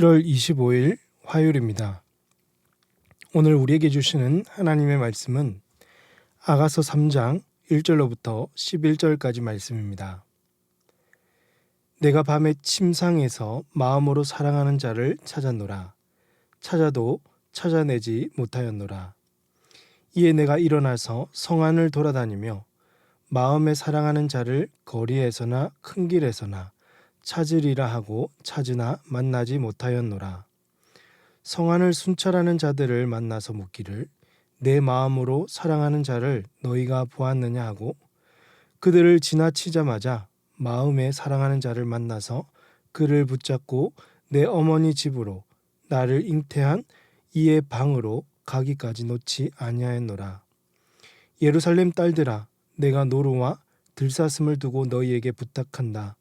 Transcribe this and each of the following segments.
7월 25일 화요일입니다. 오늘 우리에게 주시는 하나님의 말씀은 아가서 3장 1절로부터 11절까지 말씀입니다. 내가 밤에 침상에서 마음으로 사랑하는 자를 찾았노라. 찾아도 찾아내지 못하였노라. 이에 내가 일어나서 성 안을 돌아다니며 마음에 사랑하는 자를 거리에서나 큰 길에서나 찾으리라 하고 찾으나 만나지 못하였노라. 성 안을 순찰하는 자들을 만나서 묻기를 내 마음으로 사랑하는 자를 너희가 보았느냐 하고 그들을 지나치자마자 마음에 사랑하는 자를 만나서 그를 붙잡고 내 어머니 집으로 나를 잉태한 이의 방으로 가기까지 놓지 아니하였노라. 예루살렘 딸들아, 내가 노루와 들사슴을 두고 너희에게 부탁한다.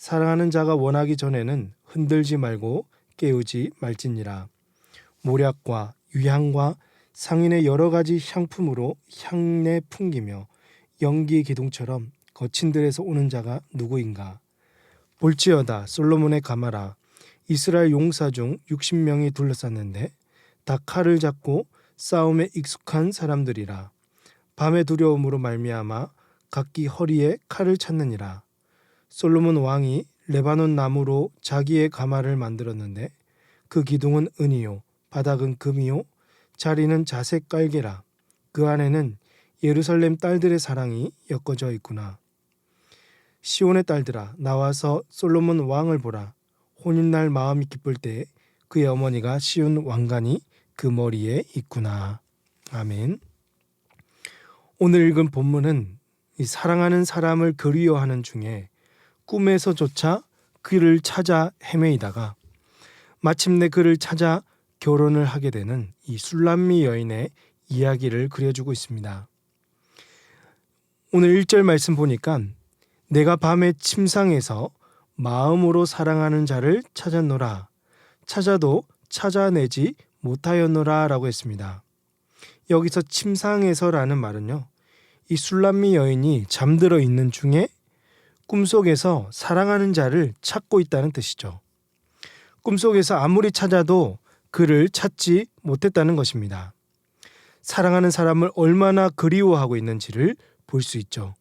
사랑하는 자가 원하기 전에는 흔들지 말고 깨우지 말지니라. 모략과 유향과 상인의 여러 가지 향품으로 향내 풍기며 연기의 기둥처럼 거친 들에서 오는 자가 누구인가? 볼지어다 솔로몬의 가마라. 이스라엘 용사 중 60명이 둘러쌌는데 다 칼을 잡고 싸움에 익숙한 사람들이라. 밤의 두려움으로 말미암아 각기 허리에 칼을 찾느니라. 솔로몬 왕이 레바논 나무로 자기의 가마를 만들었는데 그 기둥은 은이요 바닥은 금이요 자리는 자색 깔개라. 그 안에는 예루살렘 딸들의 사랑이 엮어져 있구나. 시온의 딸들아, 나와서 솔로몬 왕을 보라. 혼인날 마음이 기쁠 때 그의 어머니가 씌운 왕관이 그 머리에 있구나. 아멘. 오늘 읽은 본문은 이 사랑하는 사람을 그리워하는 중에 꿈에서조차 그를 찾아 헤매이다가 마침내 그를 찾아 결혼을 하게 되는 이 술람미 여인의 이야기를 그려주고 있습니다. 오늘 1절 말씀 보니까 내가 밤에 침상에서 마음으로 사랑하는 자를 찾았노라. 찾아도 찾아내지 못하였노라 라고 했습니다. 여기서 침상에서라는 말은요, 이 술람미 여인이 잠들어 있는 중에 꿈속에서 사랑하는 자를 찾고 있다는 뜻이죠. 꿈속에서 아무리 찾아도 그를 찾지 못했다는 것입니다. 사랑하는 사람을 얼마나 그리워하고 있는지를 볼 수 있죠.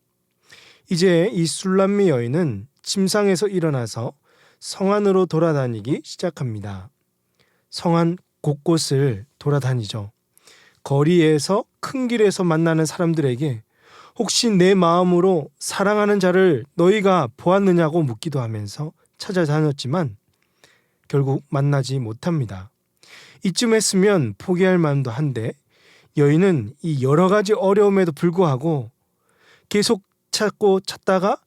이제 이 술람미 여인은 침상에서 일어나서 성 안으로 돌아다니기 시작합니다. 성 안 곳곳을 돌아다니죠. 거리에서 큰 길에서 만나는 사람들에게 혹시 내 마음으로 사랑하는 자를 너희가 보았느냐고 묻기도 하면서 찾아다녔지만 결국 만나지 못합니다. 이쯤 했으면 포기할 만도 한데 여인은 이 여러 가지 어려움에도 불구하고 계속 찾고 찾다가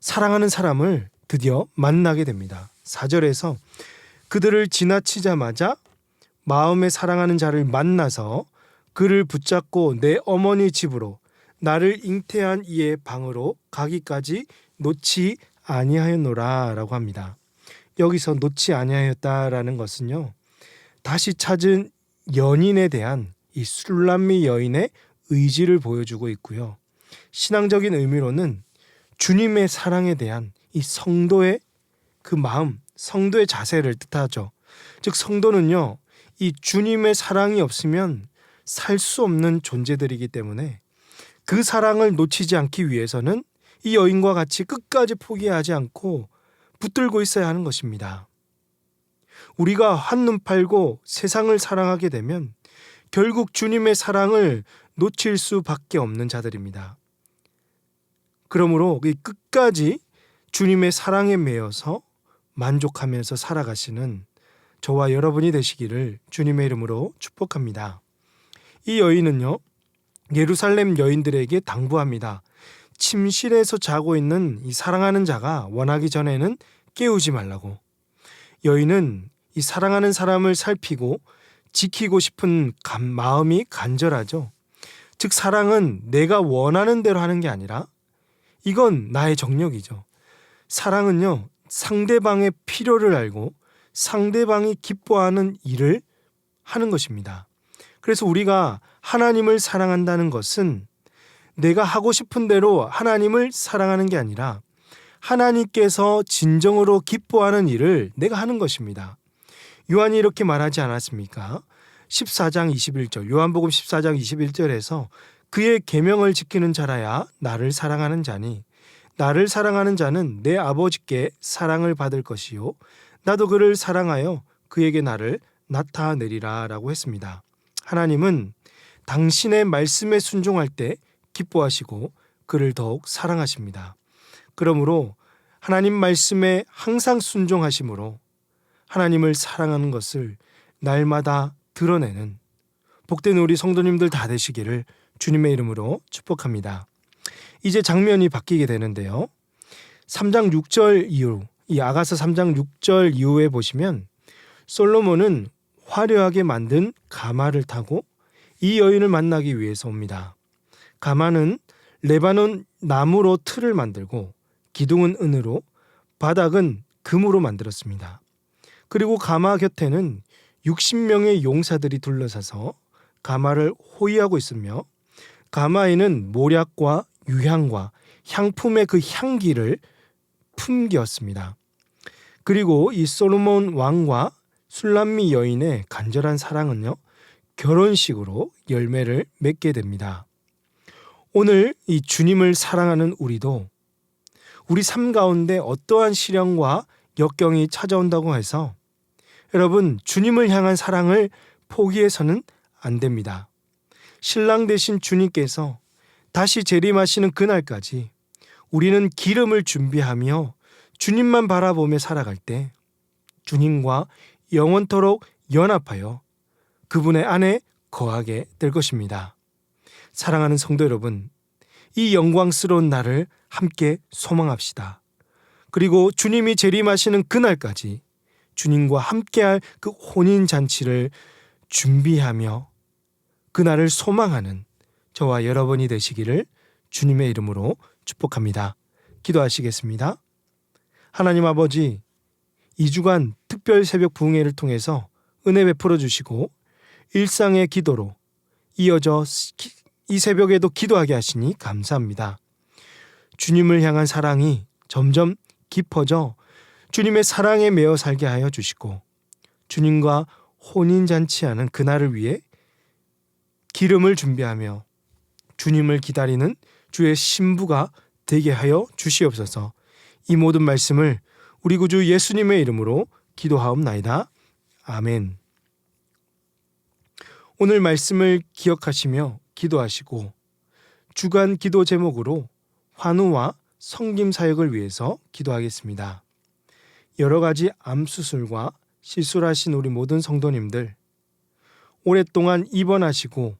사랑하는 사람을 드디어 만나게 됩니다. 4절에서 그들을 지나치자마자 마음에 사랑하는 자를 만나서 그를 붙잡고 내 어머니 집으로 나를 잉태한 이의 방으로 가기까지 놓지 아니하였노라 라고 합니다. 여기서 놓지 아니하였다라는 것은요, 다시 찾은 연인에 대한 이 술람미 여인의 의지를 보여주고 있고요. 신앙적인 의미로는 주님의 사랑에 대한 이 성도의 그 마음, 성도의 자세를 뜻하죠. 즉 성도는요, 이 주님의 사랑이 없으면 살 수 없는 존재들이기 때문에 그 사랑을 놓치지 않기 위해서는 이 여인과 같이 끝까지 포기하지 않고 붙들고 있어야 하는 것입니다. 우리가 한눈 팔고 세상을 사랑하게 되면 결국 주님의 사랑을 놓칠 수밖에 없는 자들입니다. 그러므로 끝까지 주님의 사랑에 매여서 만족하면서 살아가시는 저와 여러분이 되시기를 주님의 이름으로 축복합니다. 이 여인은요, 예루살렘 여인들에게 당부합니다. 침실에서 자고 있는 이 사랑하는 자가 원하기 전에는 깨우지 말라고. 여인은 이 사랑하는 사람을 살피고 지키고 싶은 마음이 간절하죠. 즉 사랑은 내가 원하는 대로 하는 게 아니라 이건 나의 정력이죠. 사랑은요, 상대방의 필요를 알고 상대방이 기뻐하는 일을 하는 것입니다. 그래서 우리가 하나님을 사랑한다는 것은 내가 하고 싶은 대로 하나님을 사랑하는 게 아니라 하나님께서 진정으로 기뻐하는 일을 내가 하는 것입니다. 요한이 이렇게 말하지 않았습니까? 14장 21절, 요한복음 14장 21절에서 그의 계명을 지키는 자라야 나를 사랑하는 자니 나를 사랑하는 자는 내 아버지께 사랑을 받을 것이요 나도 그를 사랑하여 그에게 나를 나타내리라 라고 했습니다. 하나님은 당신의 말씀에 순종할 때 기뻐하시고 그를 더욱 사랑하십니다. 그러므로 하나님 말씀에 항상 순종하심으로 하나님을 사랑하는 것을 날마다 드러내는 복된 우리 성도님들 다 되시기를 주님의 이름으로 축복합니다. 이제 장면이 바뀌게 되는데요. 3장 6절 이후, 이 아가서 3장 6절 이후에 보시면 솔로몬은 화려하게 만든 가마를 타고 이 여인을 만나기 위해서 옵니다. 가마는 레바논 나무로 틀을 만들고 기둥은 은으로 바닥은 금으로 만들었습니다. 그리고 가마 곁에는 60명의 용사들이 둘러서서 가마를 호위하고 있으며 가마에는 모략과 유향과 향품의 그 향기를 품겼습니다. 그리고 이 솔로몬 왕과 술람미 여인의 간절한 사랑은요, 결혼식으로 열매를 맺게 됩니다. 오늘 이 주님을 사랑하는 우리도 우리 삶 가운데 어떠한 시련과 역경이 찾아온다고 해서 여러분 주님을 향한 사랑을 포기해서는 안 됩니다. 신랑 되신 주님께서 다시 재림하시는 그날까지 우리는 기름을 준비하며 주님만 바라보며 살아갈 때 주님과 영원토록 연합하여 그분의 안에 거하게 될 것입니다. 사랑하는 성도 여러분, 이 영광스러운 날을 함께 소망합시다. 그리고 주님이 재림하시는 그날까지 주님과 함께할 그 혼인잔치를 준비하며 그날을 소망하는 저와 여러분이 되시기를 주님의 이름으로 축복합니다. 기도하시겠습니다. 하나님 아버지, 2주간 특별 새벽 부흥회를 통해서 은혜 베풀어 주시고 일상의 기도로 이어져 이 새벽에도 기도하게 하시니 감사합니다. 주님을 향한 사랑이 점점 깊어져 주님의 사랑에 매어 살게 하여 주시고 주님과 혼인잔치하는 그날을 위해 기름을 준비하며 주님을 기다리는 주의 신부가 되게 하여 주시옵소서. 이 모든 말씀을 우리 구주 예수님의 이름으로 기도하옵나이다. 아멘. 오늘 말씀을 기억하시며 기도하시고 주간 기도 제목으로 환우와 성김 사역을 위해서 기도하겠습니다. 여러 가지 암 수술과 시술을 하신 우리 모든 성도님들, 오랫동안 입원하시고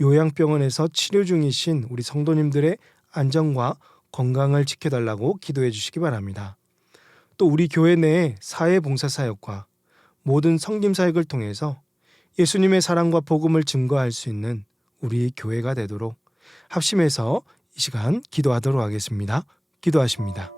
요양병원에서 치료 중이신 우리 성도님들의 안전과 건강을 지켜달라고 기도해 주시기 바랍니다. 또 우리 교회 내의 사회봉사사역과 모든 성김사역을 통해서 예수님의 사랑과 복음을 증거할 수 있는 우리 교회가 되도록 합심해서 이 시간 기도하도록 하겠습니다. 기도하십니다.